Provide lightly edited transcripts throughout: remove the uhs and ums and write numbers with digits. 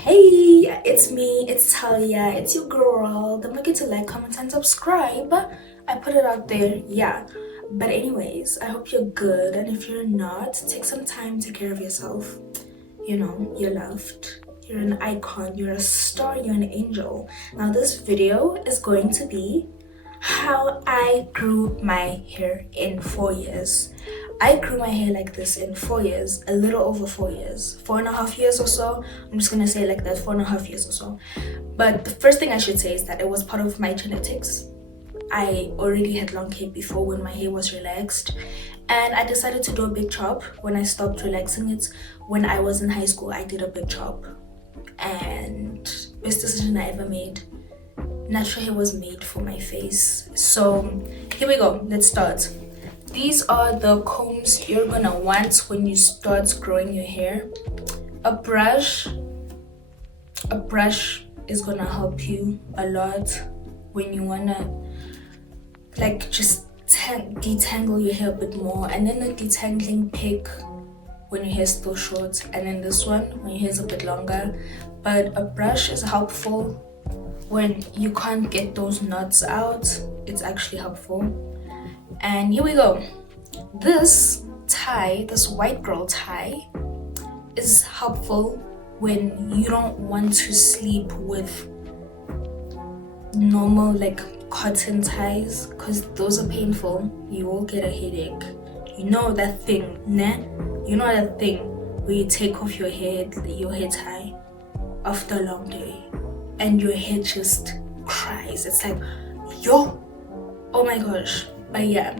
Hey, it's me, it's Talia, it's your girl. Don't forget to like, comment, and subscribe. I put it out there, yeah. But anyways, I hope you're good, and if you're not, take some time to take care of yourself. You know, you're loved. You're an icon, you're a star, you're an angel. Now this video is going to be how I grew my hair in 4 years. I grew my hair like this in 4 years, a little over 4 years, 4.5 years or so. I'm just gonna say like that, 4.5 years or so. But the first thing I should say is that it was part of my genetics. I already had long hair before when my hair was relaxed, and I decided to do a big chop when I stopped relaxing it. When I was in high school, I did a big chop, and best decision I ever made. Natural hair was made for my face. So here we go, let's start. These are the combs you're gonna want when you start growing your hair. A brush is gonna help you a lot when you wanna like just detangle your hair a bit more, and then a detangling pick when your hair's still short, and then this one when your hair's a bit longer. But a brush is helpful when you can't get those knots out. It's actually helpful. And here we go. This tie, this white girl tie, is helpful when you don't want to sleep with normal like cotton ties, because those are painful. You will get a headache. You know that thing, nah? You know that thing where you take off your hair tie after a long day and your hair just cries. It's like, yo, oh my gosh. But yeah,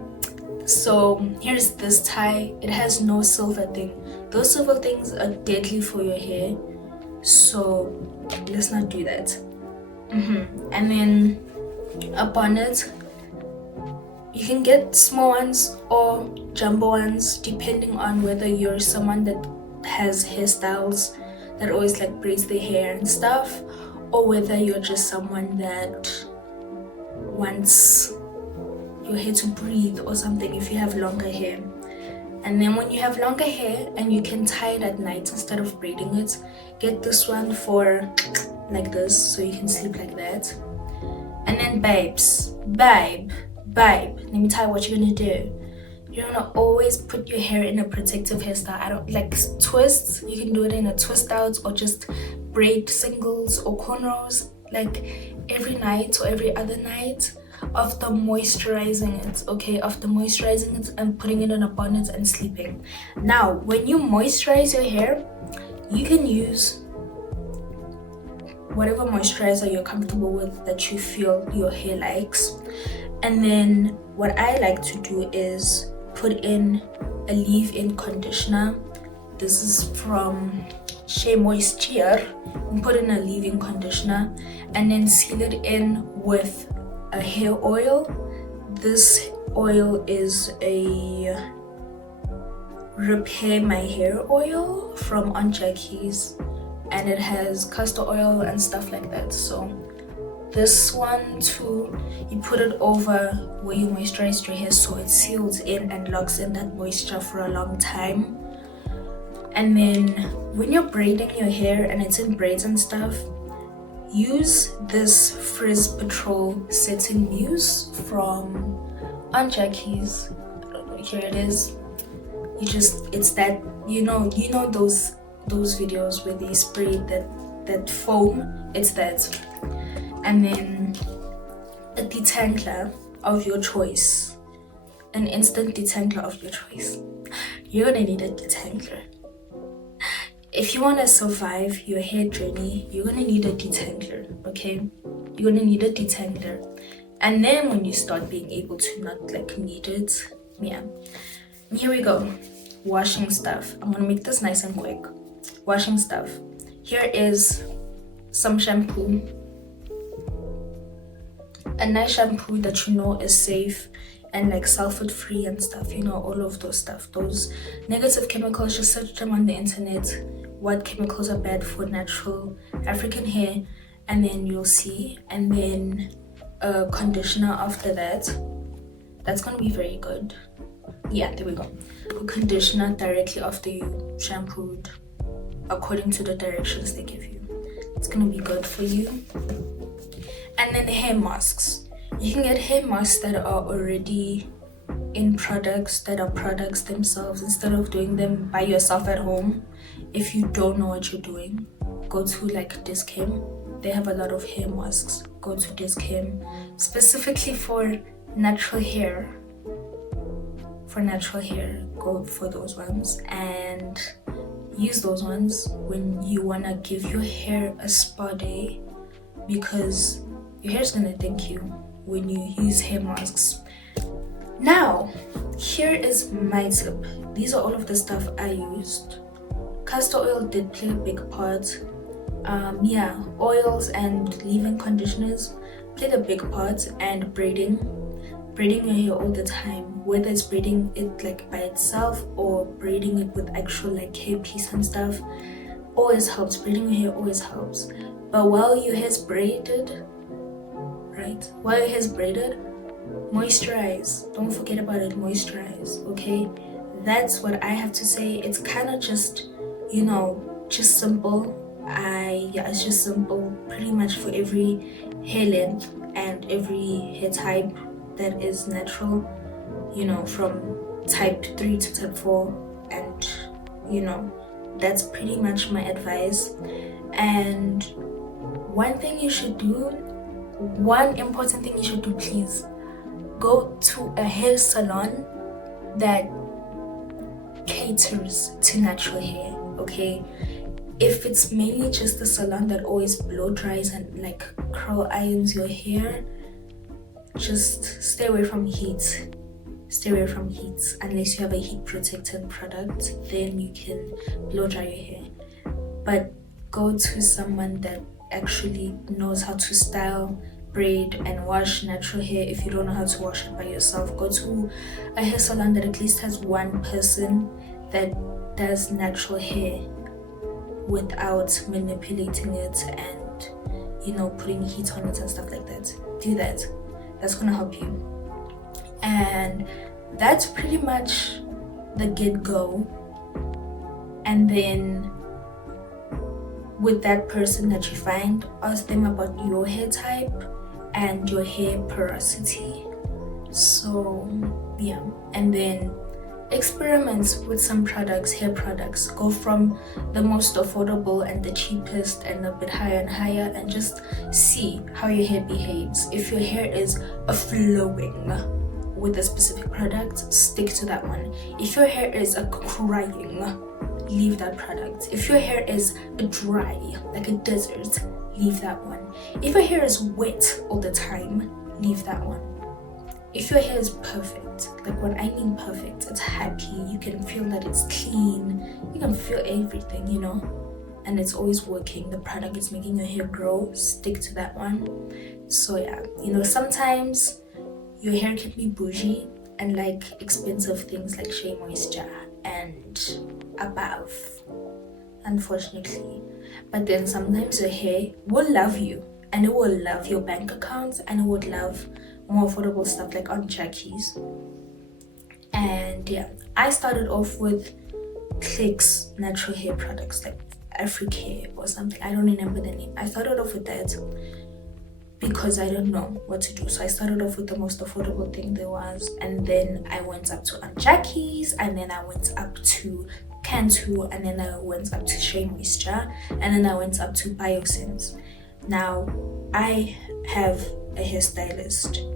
so here's this tie. It has no silver thing. Those silver things are deadly for your hair, so let's not do that. And then a bonnet, you can get small ones or jumbo ones depending on whether you're someone that has hairstyles that always like braids their hair and stuff, or whether you're just someone that wants your hair to breathe or something if you have longer hair. And then when you have longer hair and you can tie it at night instead of braiding it, get this one for like this so you can sleep like that. And then babe, let me tell you what you're gonna do. You're gonna always put your hair in a protective hairstyle. I don't like twists. You can do it in a twist out or just braid singles or cornrows, like every night or every other night, after moisturizing it, okay? After moisturizing it and putting it in a bonnet and sleeping. Now, when you moisturize your hair, you can use whatever moisturizer you're comfortable with that you feel your hair likes. And then what I like to do is put in a leave-in conditioner. This is from Shea Moisture. You put in a leave-in conditioner and then seal it in with a hair oil. This oil is a repair my hair oil from Aunt Jackie's, and it has castor oil and stuff like that. So this one too, you put it over where you moisturized your hair so it seals in and locks in that moisture for a long time. And then when you're braiding your hair and it's in braids and stuff, use this Frizz Patrol setting mousse from Aunt Jackie's. Here it is. It's that, you know those videos where they spray that foam. It's that. And then a detangler of your choice, an instant detangler of your choice. You're gonna need a detangler. If you want to survive your hair journey, you're gonna need a detangler, okay? You're gonna need a detangler. And then when you start being able to not like need it, yeah. Here we go. Washing stuff. I'm gonna make this nice and quick. Washing stuff. Here is some shampoo. A nice shampoo that you know is safe and like sulfate free and stuff, you know, all of those stuff. Those negative chemicals, just search them on the internet, what chemicals are bad for natural African hair, and then you'll see. And then a conditioner after that. That's gonna be very good. Yeah, there we go. A conditioner directly after you shampooed, according to the directions they give you. It's gonna be good for you. And then hair masks. You can get hair masks that are already in products, that are products themselves, instead of doing them by yourself at home. If you don't know what you're doing, go to like Dischem. They have a lot of hair masks. Go to Dischem specifically for natural hair. For natural hair, go for those ones and use those ones when you want to give your hair a spa day, because your hair is going to thank you when you use hair masks. Now, here is my tip. These are all of the stuff I used. Castor oil did play a big part. Oils and leave-in conditioners played a big part, and braiding your hair all the time, whether it's braiding it like by itself or braiding it with actual like hair piece and stuff, always helps. Braiding your hair always helps. But while your hair's braided, moisturize. Don't forget about it. Moisturize. Okay, that's what I have to say. It's kind of just, just simple. It's just simple pretty much for every hair length and every hair type that is natural, from type 3 to type 4, and that's pretty much my advice. And one important thing you should do, please go to a hair salon that caters to natural hair. Okay, if it's mainly just a salon that always blow dries and like curl irons your hair, just stay away from heat. Unless you have a heat protectant product, then you can blow dry your hair. But go to someone that actually knows how to style, braid and wash natural hair. If you don't know how to wash it by yourself, go to a hair salon that at least has one person that does natural hair without manipulating it and putting heat on it and stuff like that. Do that. That's gonna help you. And that's pretty much the get-go. And then with that person that you find, ask them about your hair type and your hair porosity. So yeah, and then experiment with some products, hair products. Go from the most affordable and the cheapest and a bit higher and higher, and just see how your hair behaves. If your hair is flowing with a specific product, stick to that one. If your hair is crying, leave that product. If your hair is dry like a desert, leave that one. If your hair is wet all the time, leave that one. If your hair is perfect, like when I mean perfect, it's happy, you can feel that it's clean, you can feel everything, and it's always working, the product is making your hair grow, stick to that one. So yeah, sometimes your hair can be bougie and like expensive things like Shea Moisture and above, unfortunately. But then sometimes your hair will love you, and it will love your bank account, and it would love more affordable stuff like on Jackie's. And yeah, I started off with Click's natural hair products like Africare or something. I don't remember the name. I started off with that because I don't know what to do. So I started off with the most affordable thing there was, and then I went up to Aunt Jackie's, and then I went up to Cantu, and then I went up to Shea Moisture, and then I went up to Biosense. Now I have a hairstylist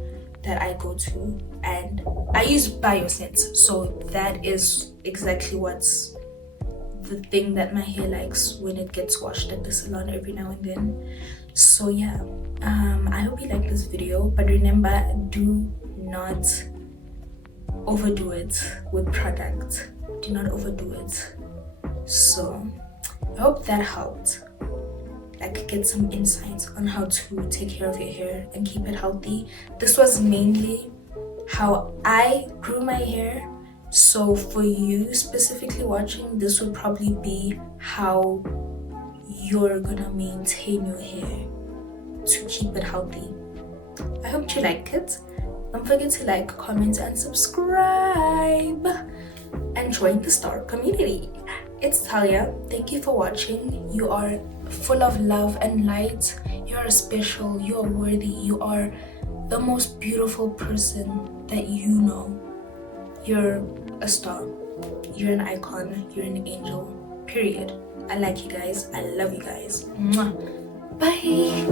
that I go to, and I use Biosense, so that is exactly what's the thing that my hair likes when it gets washed at the salon every now and then. So yeah, I hope you like this video, but remember, do not overdo it with product. Do not overdo it. So I hope that helped, like get some insights on how to take care of your hair and keep it healthy. This was mainly how I grew my hair, so for you specifically watching, this would probably be how you're gonna maintain your hair to keep it healthy. I hope you like it. Don't forget to like, comment and subscribe and join the star community. It's Talia. Thank you for watching. You are full of love and light. You are special, you are worthy, you are the most beautiful person that you know. You're a star, you're an icon, you're an angel, period. I like you guys, I love you guys. Mwah. Bye.